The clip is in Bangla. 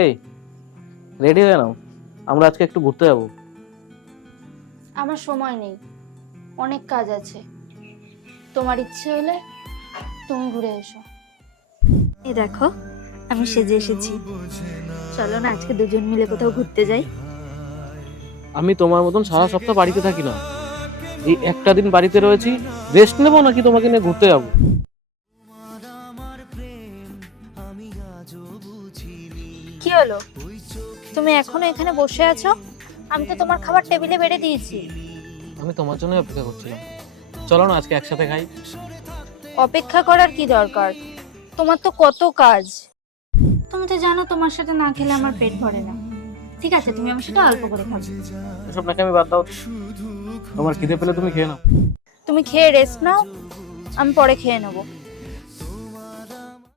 এই, রেডি হয়ে নাও, আমরা আজকে একটু ঘুরতে যাব। আমার সময় নেই, অনেক কাজ আছে। তোমার ইচ্ছে হলে তুমি ঘুরে এসো। এই দেখো, আমি সেজে এসেছি। চলো না আজকে দুজন মিলে কোথাও ঘুরতে যাই। আমি তোমার মতন সারা সপ্তাহ বাড়িতে থাকি না, এই একটা দিন বাড়িতে রয়েছি, রেস্ট নেবো নাকি তোমাকে নিয়ে ঘুরতে যাবো? কি হলো, তুমি এখনো এখানে বসে আছো? আমি তো তোমার খাবার টেবিলে বেড়ে দিয়েছি। আমি তোমার জন্য অপেক্ষা করছিলাম। চলো না আজকে একসাথে খাই। অপেক্ষা করার কি দরকার? তোমার তো কত কাজ। তুমি তো জানো তোমার সাথে না খেলে আমার পেট ভরে না। ঠিক আছে, তুমি আমার সাথে অল্প করে খাবে। এসব নাকি আমি বাদ দাও, তোমার খিদে পেলে তুমি খেয়ে নাও। তুমি খেয়ে রেস্ট নাও, আমি পরে খেয়ে নেবো।